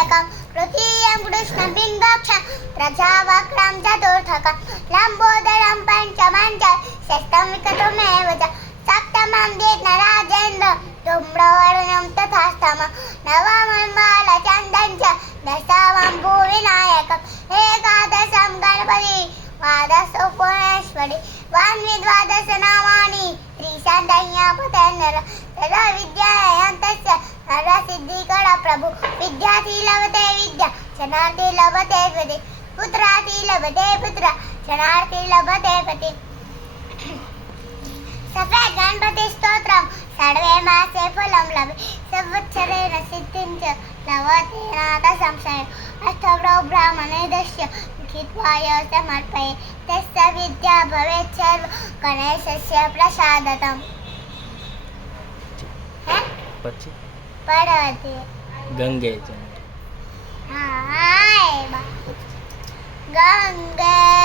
विनायकं तृतीयं कृष्णबिन्दक्षं प्रजावक्रं चतुर्थकं लम्बोदरं पञ्चमं च षष्ठं विकटमेव च सप्तमं दीर्घराजेन्द्रं धूम्रवर्णं तथाष्टमं नवमं बालचन्द्रं च दशमं भूविनायकम् एकादशं गणपति द्वादशो पुणेश्वरी द्वादश नामानि त्रिशतैयापतेन्नर तदा विद्यायन्तस्य नरसिद्धिकरा प्रभु विद्यार्थी लभते विद्या शरणार्थी लभते गति पुत्रार्थी लभते पुत्र शरणार्थी लभते पति सफेद गणपति स्तोत्रम सर्वे मासे फलं लभे संवत्सरेण सिद्धिं च लभते नाथ संशय अष्टवरो ब्राह्मणे दस्य लिखित्वाय समर्पये तस्य विद्या भवेत् सर्व गणेशस्य प्रसादतम् પછી पढ़ते ગંગે हाय गंगे